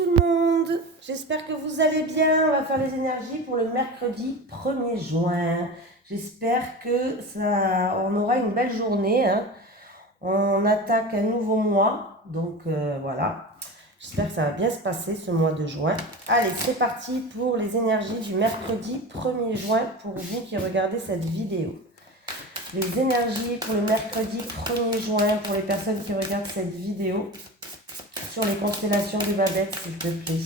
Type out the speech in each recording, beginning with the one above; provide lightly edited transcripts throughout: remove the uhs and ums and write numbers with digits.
tout le monde, j'espère que vous allez bien. On va faire les énergies pour le mercredi 1er juin. J'espère que on aura une belle journée, hein. On attaque un nouveau mois, donc voilà. J'espère que ça va bien se passer ce mois de juin. Allez, c'est parti pour les énergies du mercredi 1er juin pour vous qui regardez cette vidéo. Les énergies pour le mercredi 1er juin pour les personnes qui regardent cette vidéo sur les constellations de Babette, s'il te plaît.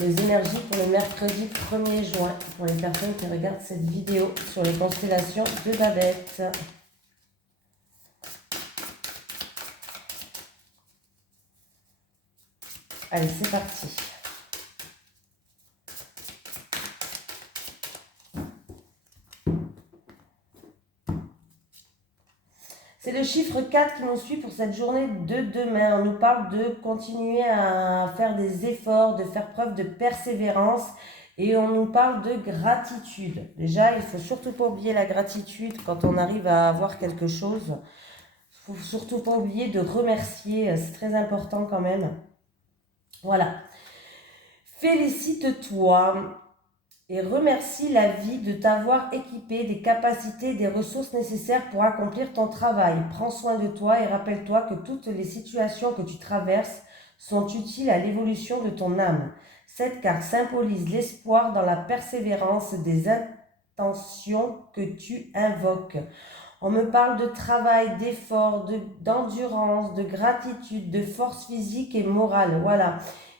Les énergies pour le mercredi 1er juin pour les personnes qui regardent cette vidéo sur les constellations de Babette. Allez, c'est parti. C'est le chiffre 4 qui nous suit pour cette journée de demain. On nous parle de continuer à faire des efforts, de faire preuve de persévérance et on nous parle de gratitude. Déjà, il ne faut surtout pas oublier la gratitude quand on arrive à avoir quelque chose. Il ne faut surtout pas oublier de remercier, c'est très important quand même. Voilà. Félicite-toi et remercie la vie de t'avoir équipé des capacités et des ressources nécessaires pour accomplir ton travail. Prends soin de toi et rappelle-toi que toutes les situations que tu traverses sont utiles à l'évolution de ton âme. Cette carte symbolise l'espoir dans la persévérance des intentions que tu invoques. On me parle de travail, d'effort, d'endurance, de gratitude, de force physique et morale. Voilà.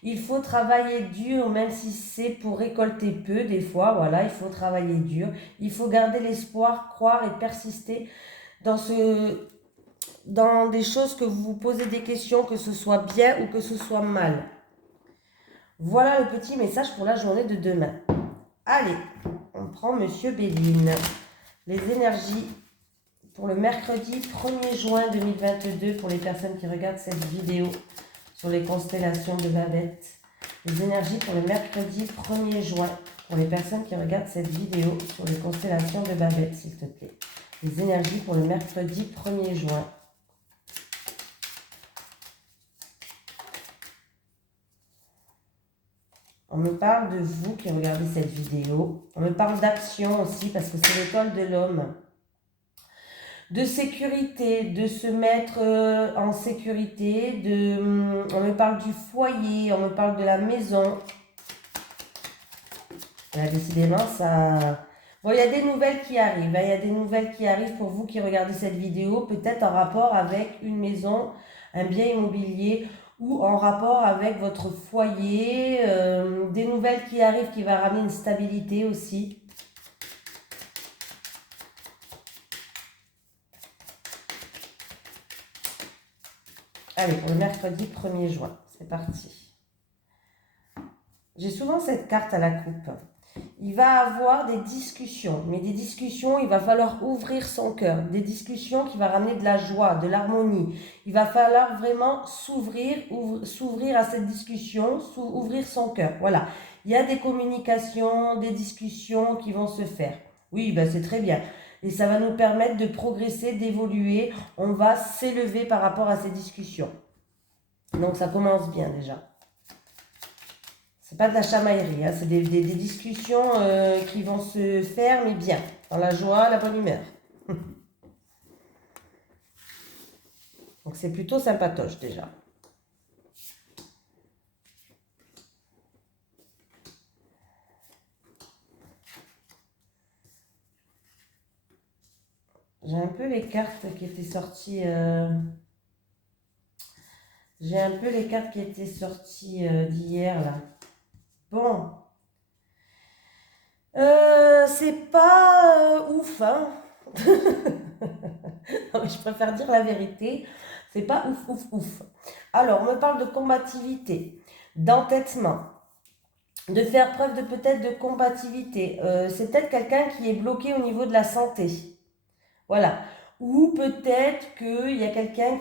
Il faut travailler dur, même si c'est pour récolter peu, des fois, voilà, il faut travailler dur. Il faut garder l'espoir, croire et persister dans des choses que vous vous posez des questions, que ce soit bien ou que ce soit mal. Voilà le petit message pour la journée de demain. Allez, on prend Monsieur Béline. Les énergies pour le mercredi 1er juin 2022 pour les personnes qui regardent cette vidéo sur les constellations de Babette. Les énergies pour le mercredi 1er juin pour les personnes qui regardent cette vidéo sur les constellations de Babette, s'il te plaît. Les énergies pour le mercredi 1er juin. On me parle de vous qui regardez cette vidéo. On me parle d'action aussi parce que c'est l'étoile de l'homme. De sécurité, de se mettre en sécurité, on me parle du foyer, on me parle de la maison. Là, décidément, ça... Bon, il y a des nouvelles qui arrivent, hein, il y a des nouvelles qui arrivent pour vous qui regardez cette vidéo, peut-être en rapport avec une maison, un bien immobilier ou en rapport avec votre foyer, des nouvelles qui arrivent qui vont ramener une stabilité aussi. Allez, pour le mercredi 1er juin, c'est parti. J'ai souvent cette carte à la coupe. Il va avoir des discussions, mais des discussions, il va falloir ouvrir son cœur. Des discussions qui vont ramener de la joie, de l'harmonie. Il va falloir vraiment s'ouvrir à cette discussion, ouvrir son cœur. Voilà, il y a des communications, des discussions qui vont se faire. Oui, ben c'est très bien. Et ça va nous permettre de progresser, d'évoluer. On va s'élever par rapport à ces discussions. Donc ça commence bien déjà. C'est pas de la chamaillerie, hein, c'est des discussions qui vont se faire, mais bien, dans la joie, la bonne humeur. Donc c'est plutôt sympatoche déjà. J'ai un peu les cartes qui étaient sorties... J'ai un peu les cartes qui étaient sorties d'hier, là. Bon. C'est pas ouf, hein. Je préfère dire la vérité. C'est pas ouf, ouf, ouf. Alors, on me parle de combativité, d'entêtement, de faire preuve de peut-être de combativité. C'est peut-être quelqu'un qui est bloqué au niveau de la santé. Voilà. Ou peut-être qu'il y a quelqu'un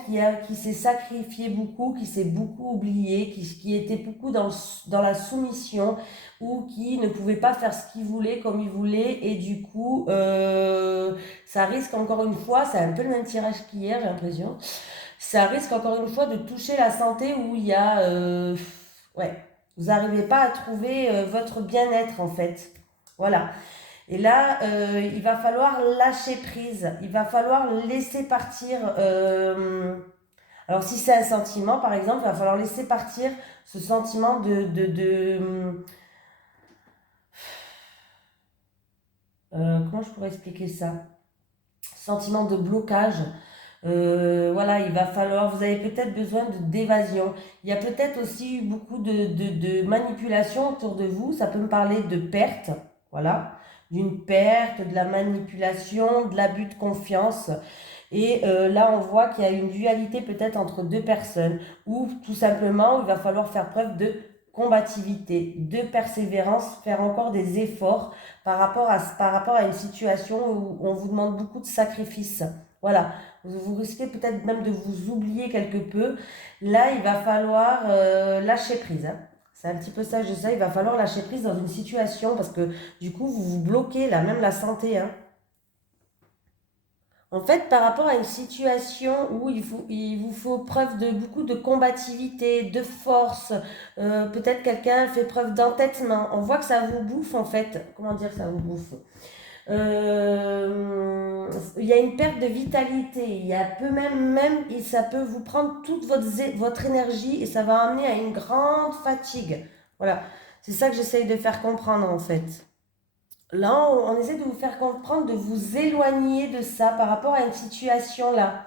qui s'est sacrifié beaucoup, qui s'est beaucoup oublié, qui était beaucoup dans la soumission ou qui ne pouvait pas faire ce qu'il voulait comme il voulait. Et du coup, ça risque encore une fois, c'est un peu le même tirage qu'hier, j'ai l'impression. ça risque encore une fois de toucher la santé où il y a... ouais, vous n'arrivez pas à trouver votre bien-être en fait. Voilà. Et là, il va falloir lâcher prise. Il va falloir laisser partir. Alors, si c'est un sentiment, par exemple, il va falloir laisser partir ce sentiment comment je pourrais expliquer ça? Sentiment de blocage. Voilà, il va falloir, vous avez peut-être besoin d'évasion. Il y a peut-être aussi beaucoup de manipulation autour de vous. Ça peut me parler de perte, voilà, d'une perte, de la manipulation, de l'abus de confiance. Et là, on voit qu'il y a une dualité peut-être entre deux personnes, ou tout simplement, il va falloir faire preuve de combativité, de persévérance, faire encore des efforts par rapport à une situation où on vous demande beaucoup de sacrifices. Voilà, vous risquez peut-être même de vous oublier quelque peu. Là, il va falloir lâcher prise, hein. C'est un petit peu ça, je sais, il va falloir lâcher prise dans une situation parce que du coup, vous vous bloquez là, même la santé, hein. En fait, par rapport à une situation où il vous faut preuve de beaucoup de combativité, de force, peut-être quelqu'un fait preuve d'entêtement, on voit que ça vous bouffe en fait. Comment dire ça vous bouffe? Il y a une perte de vitalité, il y a peu même et ça peut vous prendre toute votre énergie et ça va amener à une grande fatigue. Voilà, c'est ça que j'essaye de faire comprendre en fait. Là, on essaie de vous faire comprendre, de vous éloigner de ça par rapport à une situation là.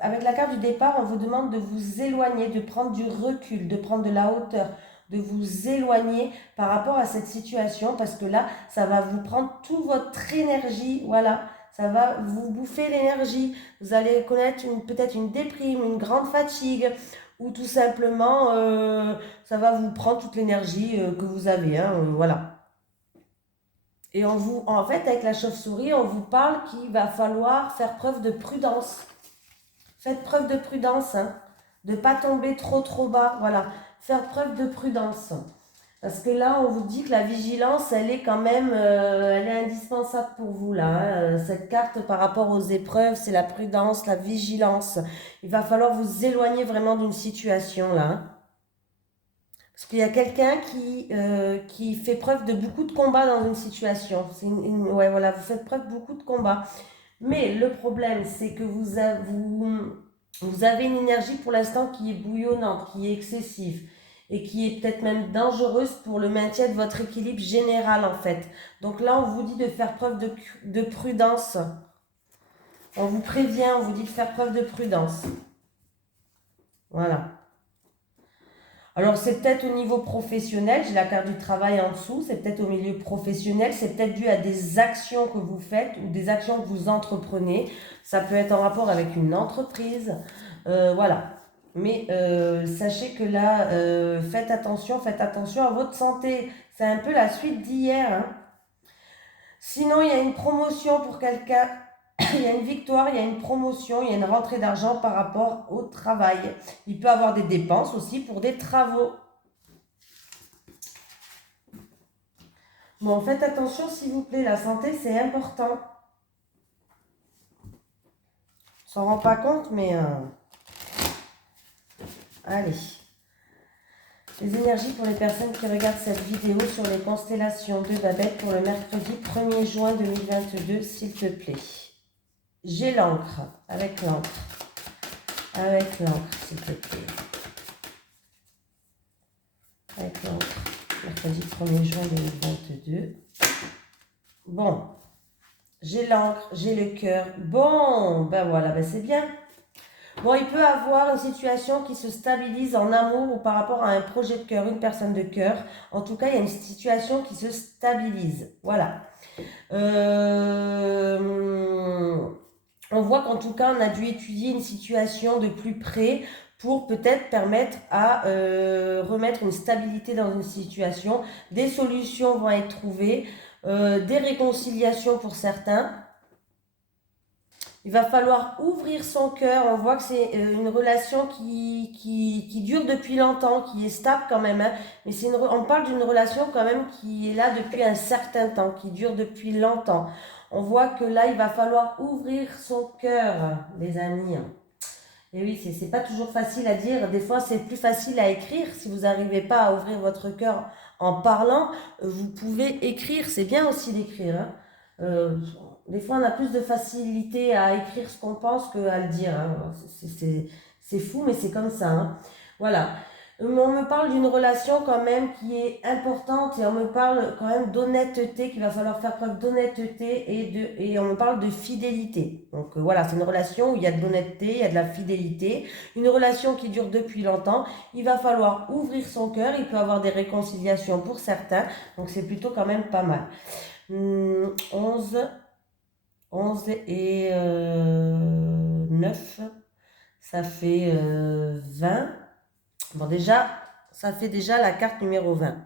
Avec la carte du départ, on vous demande de vous éloigner, de prendre du recul, de prendre de la hauteur, de vous éloigner par rapport à cette situation parce que là, ça va vous prendre toute votre énergie, voilà, ça va vous bouffer l'énergie. Vous allez connaître peut-être une déprime, une grande fatigue ou tout simplement, ça va vous prendre toute l'énergie que vous avez, hein, voilà. Et en fait, avec la chauve-souris, on vous parle qu'il va falloir faire preuve de prudence. Faites preuve de prudence, hein, de ne pas tomber trop bas. Voilà, faire preuve de prudence. Parce que là, on vous dit que la vigilance, elle est quand même, elle est indispensable pour vous là, hein. Cette carte par rapport aux épreuves, c'est la prudence, la vigilance. Il va falloir vous éloigner vraiment d'une situation là, hein. Parce qu'il y a quelqu'un qui fait preuve de beaucoup de combat dans une situation. Ouais, voilà, vous faites preuve de beaucoup de combat. Mais le problème, c'est que vous avez une énergie pour l'instant qui est bouillonnante, qui est excessive et qui est peut-être même dangereuse pour le maintien de votre équilibre général en fait. Donc là, on vous dit de faire preuve de prudence. On vous prévient, on vous dit de faire preuve de prudence. Voilà. Alors, c'est peut-être au niveau professionnel, j'ai la carte du travail en dessous, c'est peut-être au milieu professionnel, c'est peut-être dû à des actions que vous faites ou des actions que vous entreprenez. Ça peut être en rapport avec une entreprise, voilà. Mais sachez que là, faites attention à votre santé. C'est un peu la suite d'hier, hein. Sinon, il y a une promotion pour quelqu'un. Il y a une victoire, il y a une promotion, il y a une rentrée d'argent par rapport au travail. Il peut avoir des dépenses aussi pour des travaux. Bon, faites attention s'il vous plaît, la santé c'est important. On s'en rend pas compte, mais allez. Les énergies pour les personnes qui regardent cette vidéo sur les constellations de Babette pour le mercredi 1er juin 2022, s'il te plaît. J'ai l'encre, avec l'encre. Avec l'encre, s'il te plaît. Avec l'encre. Mercredi 1er juin 2022. Bon. J'ai l'encre, j'ai le cœur. Bon, ben voilà, ben c'est bien. Bon, il peut avoir une situation qui se stabilise en amour ou par rapport à un projet de cœur, une personne de cœur. En tout cas, il y a une situation qui se stabilise. Voilà. On voit qu'en tout cas, on a dû étudier une situation de plus près pour peut-être permettre à remettre une stabilité dans une situation. Des solutions vont être trouvées, des réconciliations pour certains. Il va falloir ouvrir son cœur. On voit que c'est une relation qui dure depuis longtemps, qui est stable quand même, hein. Mais on parle d'une relation quand même qui est là depuis un certain temps, qui dure depuis longtemps. On voit que là, il va falloir ouvrir son cœur, les amis. Et oui, c'est pas toujours facile à dire. Des fois, c'est plus facile à écrire. Si vous n'arrivez pas à ouvrir votre cœur en parlant, vous pouvez écrire. C'est bien aussi d'écrire, hein. Euh, des fois, on a plus de facilité à écrire ce qu'on pense qu'à le dire, hein. C'est fou, mais c'est comme ça, hein. Voilà. On me parle d'une relation quand même qui est importante et on me parle quand même d'honnêteté, qu'il va falloir faire preuve d'honnêteté et on me parle de fidélité. Donc voilà, c'est une relation où il y a de l'honnêteté, il y a de la fidélité, une relation qui dure depuis longtemps. Il va falloir ouvrir son cœur, il peut y avoir des réconciliations pour certains, donc c'est plutôt quand même pas mal. 11, 11 et 9, ça fait 20. Bon, déjà, ça fait déjà la carte numéro 20.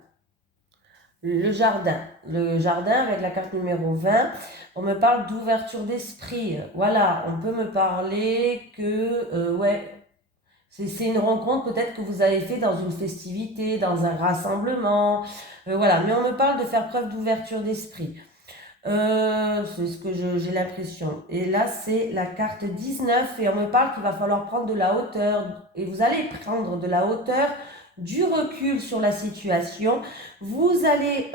Le jardin. Le jardin avec la carte numéro 20, on me parle d'ouverture d'esprit. Voilà, on peut me parler que, ouais, c'est une rencontre peut-être que vous avez fait dans une festivité, dans un rassemblement. Voilà, mais on me parle de faire preuve d'ouverture d'esprit. C'est ce que j'ai l'impression. Et là, c'est la carte 19 et on me parle qu'il va falloir prendre de la hauteur. Et vous allez prendre de la hauteur, du recul sur la situation. Vous allez,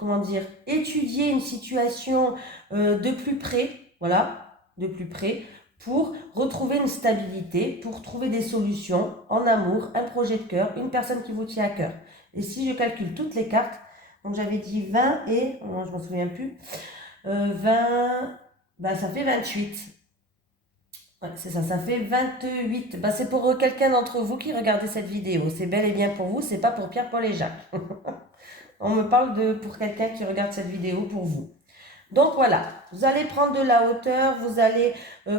comment dire, étudier une situation de plus près, voilà, de plus près, pour retrouver une stabilité, pour trouver des solutions en amour, un projet de cœur, une personne qui vous tient à cœur. Et si je calcule toutes les cartes, donc j'avais dit 20 et, je ne m'en souviens plus, 20, bah, ça fait 28. Ouais, c'est ça, ça fait 28. Bah, c'est pour quelqu'un d'entre vous qui regardez cette vidéo. C'est bel et bien pour vous, c'est pas pour Pierre, Paul et Jacques. On me parle de pour quelqu'un qui regarde cette vidéo pour vous. Donc voilà, vous allez prendre de la hauteur, vous allez,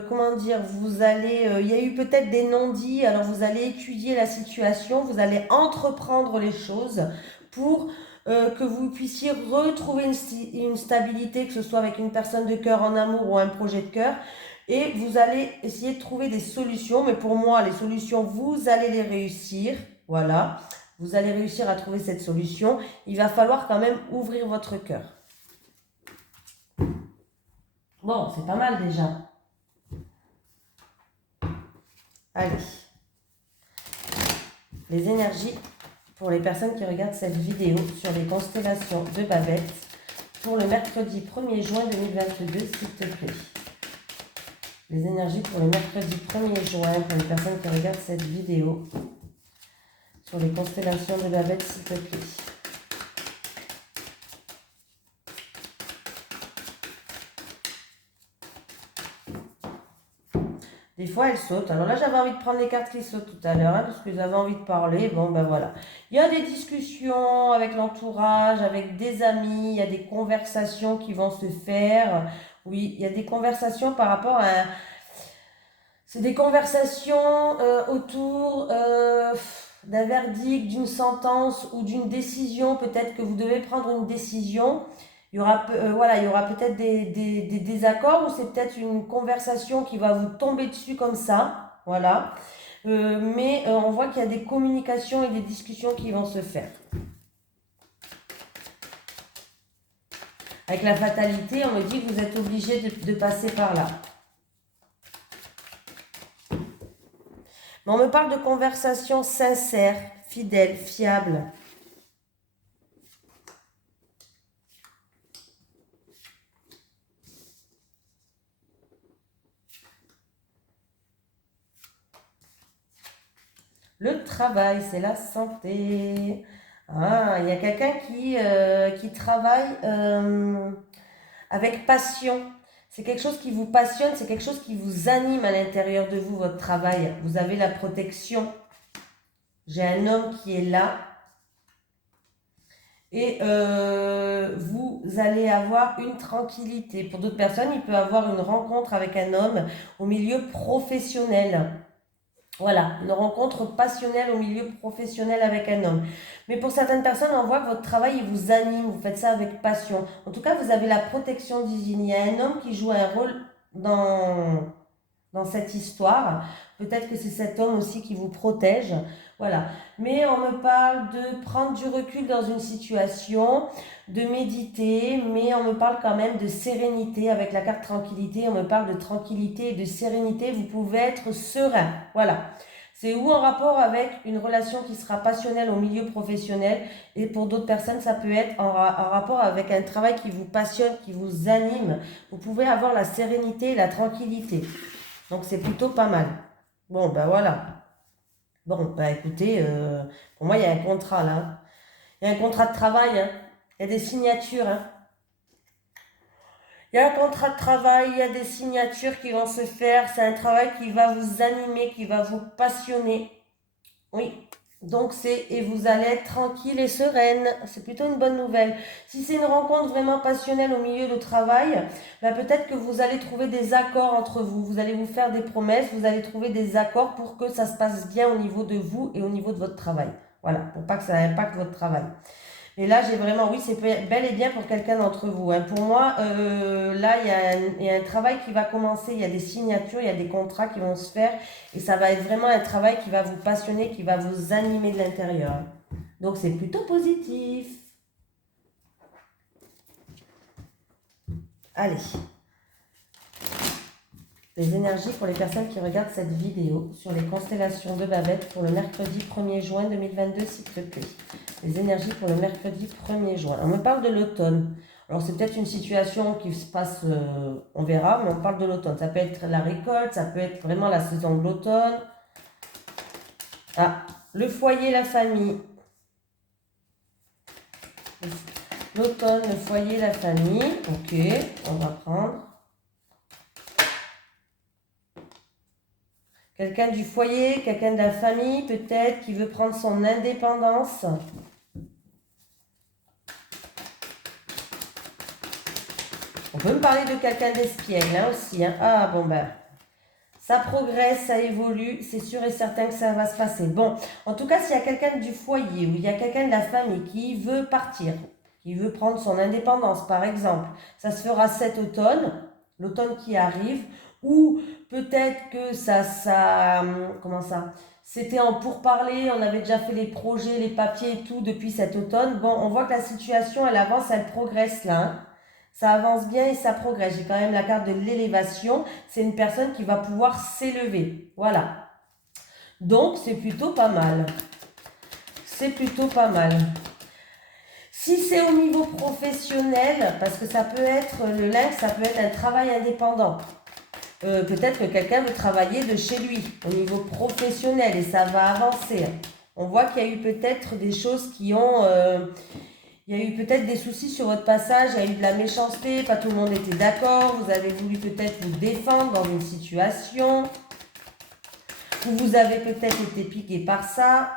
comment dire, vous allez, il y a eu peut-être des non-dits, alors vous allez étudier la situation, vous allez entreprendre les choses pour que vous puissiez retrouver une stabilité, que ce soit avec une personne de cœur en amour ou un projet de cœur. Et vous allez essayer de trouver des solutions, mais pour moi, les solutions, vous allez les réussir. Voilà, vous allez réussir à trouver cette solution. Il va falloir quand même ouvrir votre cœur. Bon, c'est pas mal déjà. Allez. Les énergies pour les personnes qui regardent cette vidéo sur les constellations de Babette pour le mercredi 1er juin 2022, s'il te plaît. Les énergies pour le mercredi 1er juin pour les personnes qui regardent cette vidéo sur les constellations de Babette, s'il te plaît. Des fois, elles sautent. Alors là, j'avais envie de prendre les cartes qui sautent tout à l'heure, hein, parce que j'avais envie de parler. Bon, ben voilà. Il y a des discussions avec l'entourage, avec des amis, il y a des conversations qui vont se faire. Oui, il y a des conversations par rapport à... C'est des conversations autour d'un verdict, d'une sentence ou d'une décision. Peut-être que vous devez prendre une décision. Il y aura, voilà, il y aura peut-être des désaccords ou c'est peut-être une conversation qui va vous tomber dessus comme ça. Voilà. Mais on voit qu'il y a des communications et des discussions qui vont se faire. Avec la fatalité, on me dit que vous êtes obligé de passer par là. Mais on me parle de conversations sincères, fidèles, fiables. Le travail, c'est la santé. Ah, il y a quelqu'un qui travaille avec passion. C'est quelque chose qui vous passionne, c'est quelque chose qui vous anime à l'intérieur de vous, votre travail. Vous avez la protection. J'ai un homme qui est là. Et vous allez avoir une tranquillité. Pour d'autres personnes, il peut avoir une rencontre avec un homme au milieu professionnel. Voilà, une rencontre passionnelle au milieu professionnel avec un homme. Mais pour certaines personnes, on voit que votre travail, il vous anime, vous faites ça avec passion. En tout cas, vous avez la protection divine. Il y a un homme qui joue un rôle dans cette histoire. Peut-être que c'est cet homme aussi qui vous protège. Voilà. Mais on me parle de prendre du recul dans une situation, de méditer, mais on me parle quand même de sérénité avec la carte tranquillité. On me parle de tranquillité et de sérénité. Vous pouvez être serein. Voilà. C'est ou en rapport avec une relation qui sera passionnelle au milieu professionnel, et pour d'autres personnes, ça peut être en rapport avec un travail qui vous passionne, qui vous anime. Vous pouvez avoir la sérénité et la tranquillité. Donc c'est plutôt pas mal. Bon, ben voilà. Bon, ben écoutez, pour moi, il y a un contrat là, hein. Il y a un contrat de travail, hein. Il y a des signatures, hein. Il y a un contrat de travail, il y a des signatures qui vont se faire. C'est un travail qui va vous animer, qui va vous passionner. Oui. Donc et vous allez être tranquille et sereine. C'est plutôt une bonne nouvelle. Si c'est une rencontre vraiment passionnelle au milieu de travail, ben peut-être que vous allez trouver des accords entre vous. Vous allez vous faire des promesses, vous allez trouver des accords pour que ça se passe bien au niveau de vous et au niveau de votre travail. Voilà, pour pas que ça impacte votre travail. Et là, j'ai vraiment, oui, c'est bel et bien pour quelqu'un d'entre vous, hein. Pour moi, là, il y a un travail qui va commencer, il y a des signatures, il y a des contrats qui vont se faire, et ça va être vraiment un travail qui va vous passionner, qui va vous animer de l'intérieur. Donc, c'est plutôt positif. Allez. Les énergies pour les personnes qui regardent cette vidéo sur les constellations de Babette pour le mercredi 1er juin 2022, s'il te plaît. Les énergies pour le mercredi 1er juin. On me parle de l'automne. Alors, c'est peut-être une situation qui se passe, on verra, mais on parle de l'automne. Ça peut être la récolte, ça peut être vraiment la saison de l'automne. Ah, le foyer, la famille. L'automne, le foyer, la famille. Ok, on va prendre. Quelqu'un du foyer, quelqu'un de la famille, peut-être, qui veut prendre son indépendance. On peut me parler de quelqu'un d'espiègle, hein, aussi. Hein. Ah, bon, ben, ça progresse, ça évolue. C'est sûr et certain que ça va se passer. Bon, en tout cas, s'il y a quelqu'un du foyer ou il y a quelqu'un de la famille qui veut partir, qui veut prendre son indépendance, par exemple, ça se fera cet automne, l'automne qui arrive, ou peut-être que comment ça, c'était en pourparlers, on avait déjà fait les projets, les papiers et tout depuis cet automne. Bon, on voit que la situation, elle avance, elle progresse là, hein. Ça avance bien et ça progresse. J'ai quand même la carte de l'élévation. C'est une personne qui va pouvoir s'élever. Voilà. Donc, c'est plutôt pas mal. C'est plutôt pas mal. Si c'est au niveau professionnel, parce que ça peut être, le lynx, ça peut être un travail indépendant. Peut-être que quelqu'un veut travailler de chez lui, au niveau professionnel, et ça va avancer. On voit qu'il y a eu peut-être des choses qui ont... il y a eu peut-être des soucis sur votre passage, il y a eu de la méchanceté, pas tout le monde était d'accord, vous avez voulu peut-être vous défendre dans une situation, ou vous avez peut-être été piqué par ça.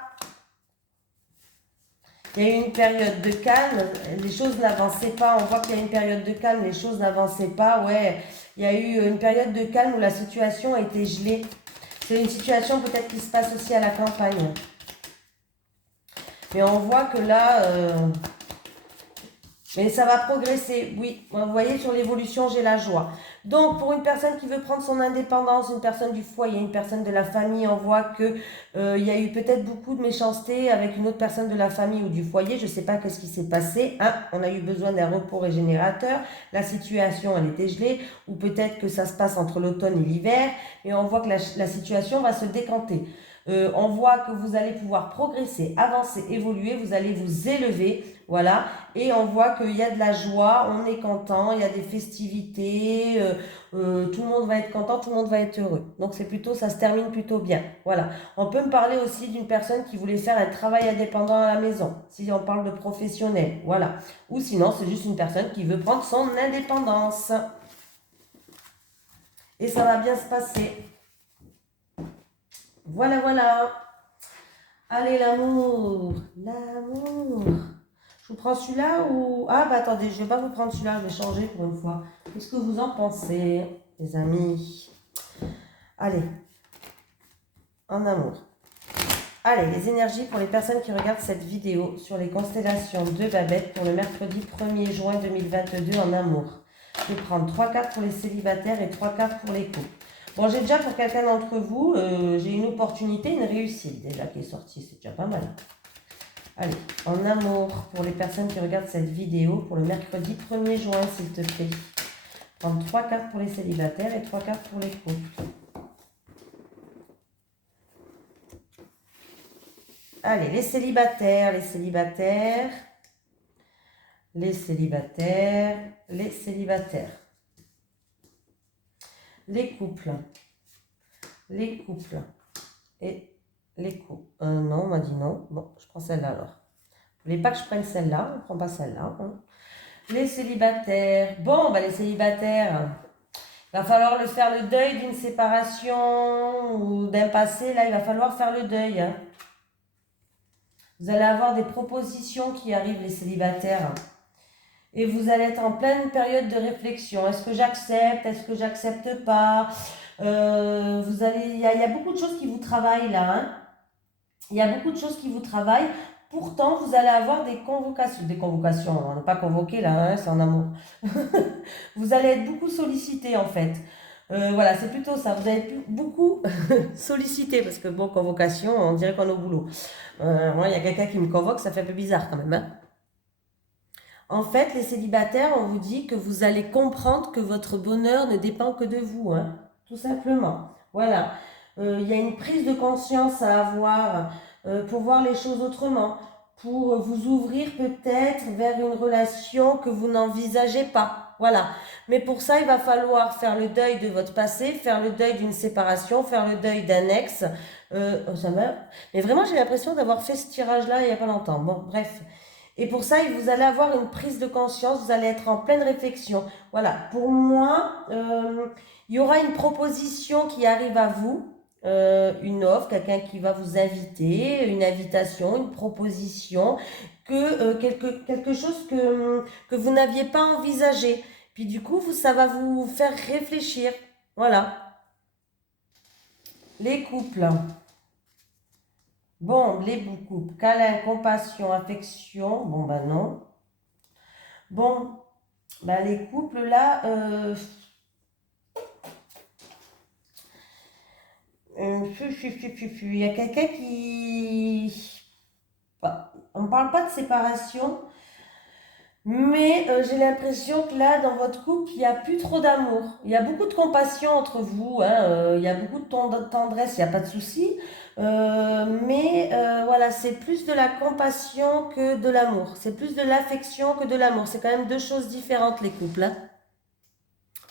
Il y a eu une période de calme, les choses n'avançaient pas, on voit qu'il y a une période de calme, les choses n'avançaient pas, ouais. Il y a eu une période de calme où la situation a été gelée. C'est une situation peut-être qui se passe aussi à la campagne. Mais on voit que là... mais ça va progresser, oui. Vous voyez, sur l'évolution, j'ai la joie. Donc, pour une personne qui veut prendre son indépendance, une personne du foyer, une personne de la famille, on voit que il y a eu peut-être beaucoup de méchanceté avec une autre personne de la famille ou du foyer. Je ne sais pas qu'est-ce qui s'est passé. Hein, on a eu besoin d'un repos régénérateur. La situation, elle était gelée. Ou peut-être que ça se passe entre l'automne et l'hiver. Et on voit que la situation va se décanter. On voit que vous allez pouvoir progresser, avancer, évoluer, vous allez vous élever, voilà, et on voit qu'il y a de la joie, on est content, il y a des festivités, tout le monde va être content, tout le monde va être heureux. Donc c'est plutôt, ça se termine plutôt bien, voilà. On peut me parler aussi d'une personne qui voulait faire un travail indépendant à la maison, si on parle de professionnel, voilà. Ou sinon, c'est juste une personne qui veut prendre son indépendance. Et ça va bien se passer. Voilà, voilà. Allez, l'amour. L'amour. Je vous prends celui-là ou... Ah, bah attendez, je ne vais pas vous prendre celui-là, je vais changer pour une fois. Qu'est-ce que vous en pensez, les amis? Allez. En amour. Allez, les énergies pour les personnes qui regardent cette vidéo sur les constellations de Babette pour le mercredi 1er juin 2022 en amour. Je vais prendre 3 cartes pour les célibataires et 3 cartes pour les couples. Bon, j'ai déjà pour quelqu'un d'entre vous, j'ai une opportunité, une réussite déjà qui est sortie, c'est déjà pas mal. Allez, en amour, pour les personnes qui regardent cette vidéo, pour le mercredi 1er juin, s'il te plaît. Prendre 3 cartes pour les célibataires et 3 cartes pour les couples. Allez, les célibataires, les célibataires, les célibataires, les célibataires. Les couples et les couples. Non, on m'a dit non. Bon, je prends celle-là alors. Vous voulez pas que je prenne celle-là, on ne prend pas celle-là. Hein. Les célibataires. Bon, bah les célibataires, il va falloir faire le deuil d'une séparation ou d'un passé. Là, il va falloir faire le deuil. Hein. Vous allez avoir des propositions qui arrivent, les célibataires. Et vous allez être en pleine période de réflexion. Est-ce que j'accepte? Est-ce que j'accepte pas? Il y a beaucoup de choses qui vous travaillent là. Hein. Il y a beaucoup de choses qui vous travaillent. Pourtant, vous allez avoir des convocations. Des convocations, on n'est pas convoqué là, hein, c'est en amour. Vous allez être beaucoup sollicité en fait. Voilà, c'est plutôt ça. Vous allez être beaucoup sollicité parce que bon, convocation, on dirait qu'on est au boulot. Moi, il y a quelqu'un qui me convoque, ça fait un peu bizarre quand même. Hein. En fait, les célibataires, on vous dit que vous allez comprendre que votre bonheur ne dépend que de vous, hein, tout simplement. Voilà. Il y a une prise de conscience à avoir pour voir les choses autrement, pour vous ouvrir peut-être vers une relation que vous n'envisagez pas. Voilà. Mais pour ça, il va falloir faire le deuil de votre passé, faire le deuil d'une séparation, faire le deuil d'un ex. Mais vraiment, j'ai l'impression d'avoir fait ce tirage-là il n'y a pas longtemps. Bon, bref. Et pour ça, vous allez avoir une prise de conscience, vous allez être en pleine réflexion. Voilà, pour moi, il y aura une proposition qui arrive à vous, une offre, quelqu'un qui va vous inviter, une invitation, une proposition, quelque chose que vous n'aviez pas envisagé. Puis du coup, ça va vous faire réfléchir. Voilà. Les couples. Bon, les couples. Câlin, compassion, affection. Bon, ben non. Bon, ben les couples là, il y a quelqu'un qui... Bah, on ne parle pas de séparation, mais j'ai l'impression que là, dans votre couple, il n'y a plus trop d'amour. Il y a beaucoup de compassion entre vous, hein, il y a beaucoup de tendresse, il n'y a pas de souci. Mais voilà, c'est plus de la compassion que de l'amour. C'est plus de l'affection que de l'amour. C'est quand même deux choses différentes, les couples. Hein.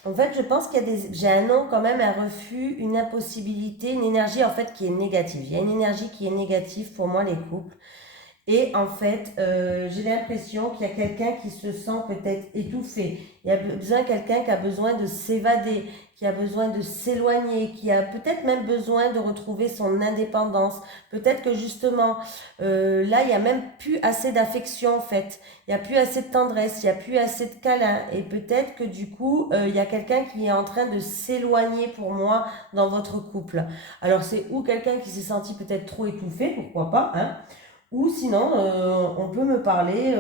En fait, je pense qu'il y a j'ai un non quand même, un refus, une impossibilité, une énergie en fait qui est négative. Il y a une énergie qui est négative pour moi, les couples. Et en fait, j'ai l'impression qu'il y a quelqu'un qui se sent peut-être étouffé. Il y a besoin de quelqu'un qui a besoin de s'évader, qui a besoin de s'éloigner, qui a peut-être même besoin de retrouver son indépendance. Peut-être que justement, là, il n'y a même plus assez d'affection en fait. Il n'y a plus assez de tendresse, il n'y a plus assez de câlin. Et peut-être que du coup, il y a quelqu'un qui est en train de s'éloigner pour moi dans votre couple. Alors, c'est ou quelqu'un qui s'est senti peut-être trop étouffé, pourquoi pas, hein, ou sinon, on peut me parler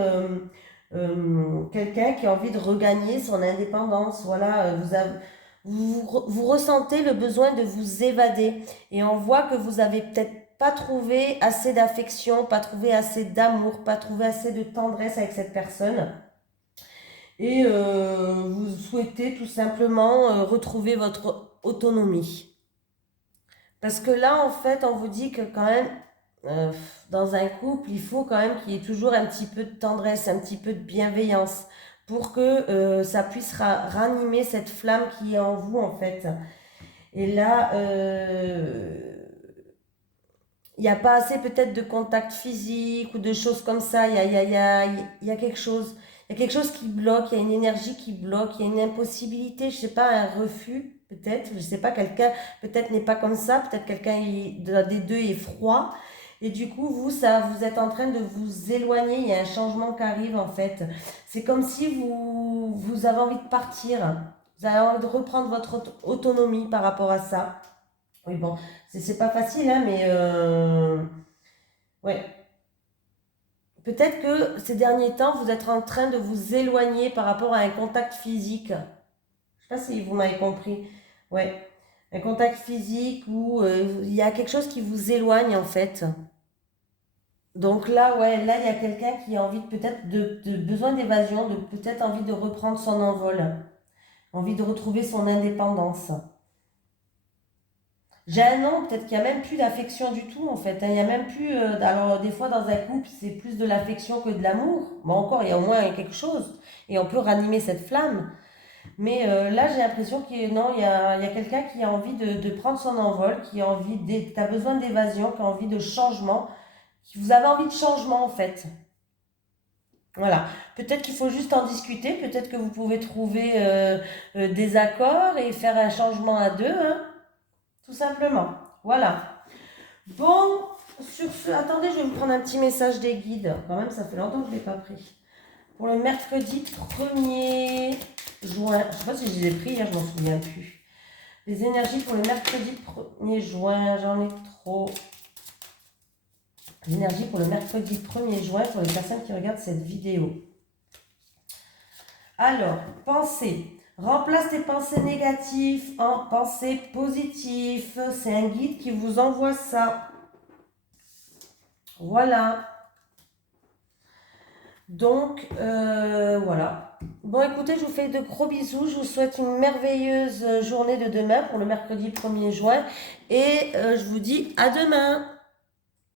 quelqu'un qui a envie de regagner son indépendance. Voilà, vous ressentez le besoin de vous évader. Et on voit que vous avez peut-être pas trouvé assez d'affection, pas trouvé assez d'amour, pas trouvé assez de tendresse avec cette personne. Et vous souhaitez tout simplement retrouver votre autonomie. Parce que là, en fait, on vous dit que quand même, euh, dans un couple, il faut quand même qu'il y ait toujours un petit peu de tendresse, un petit peu de bienveillance pour que ça puisse ranimer cette flamme qui est en vous, en fait. Et là, il n'y a pas assez peut-être de contact physique ou de choses comme ça. Il y a quelque chose. Il y a quelque chose qui bloque, il y a une énergie qui bloque, il y a une impossibilité, je sais pas, un refus peut-être, je sais pas, quelqu'un peut-être n'est pas comme ça, peut-être quelqu'un des deux est froid, et du coup vous êtes en train de vous éloigner, il y a un changement qui arrive en fait. C'est comme si vous avez envie de partir, vous avez envie de reprendre votre autonomie par rapport à ça. Oui bon, c'est pas facile hein, mais ouais. Peut-être que ces derniers temps, vous êtes en train de vous éloigner par rapport à un contact physique. Je ne sais pas si vous m'avez compris. Ouais. Un contact physique ou il y a quelque chose qui vous éloigne en fait. Donc là, ouais, là, il y a quelqu'un qui a envie peut-être de besoin d'évasion, de peut-être envie de reprendre son envol, envie de retrouver son indépendance. J'ai un nom, peut-être qu'il n'y a même plus d'affection du tout en fait, hein. Il n'y a même plus. Alors, des fois, dans un couple, c'est plus de l'affection que de l'amour. Bon, encore, il y a au moins quelque chose. Et on peut ranimer cette flamme. Mais là, j'ai l'impression que non, il y a quelqu'un qui a envie de prendre son envol, qui a envie, qui a besoin d'évasion, qui a envie de changement, qui vous avez envie de changement en fait. Voilà. Peut-être qu'il faut juste en discuter, peut-être que vous pouvez trouver des accords et faire un changement à deux, hein, tout simplement. Voilà. Bon, sur ce, attendez, je vais me prendre un petit message des guides. Quand même, ça fait longtemps que je ne l'ai pas pris. Pour le mercredi 1er juin, je ne sais pas si je les ai pris hier, je m'en souviens plus. Les énergies pour le mercredi 1er juin, j'en ai trop. Les énergies pour le mercredi 1er juin pour les personnes qui regardent cette vidéo. Alors, pensée. Remplace tes pensées négatives en pensées positives. C'est un guide qui vous envoie ça. Voilà. Donc, voilà. Bon, écoutez, je vous fais de gros bisous. Je vous souhaite une merveilleuse journée de demain pour le mercredi 1er juin. Et je vous dis à demain.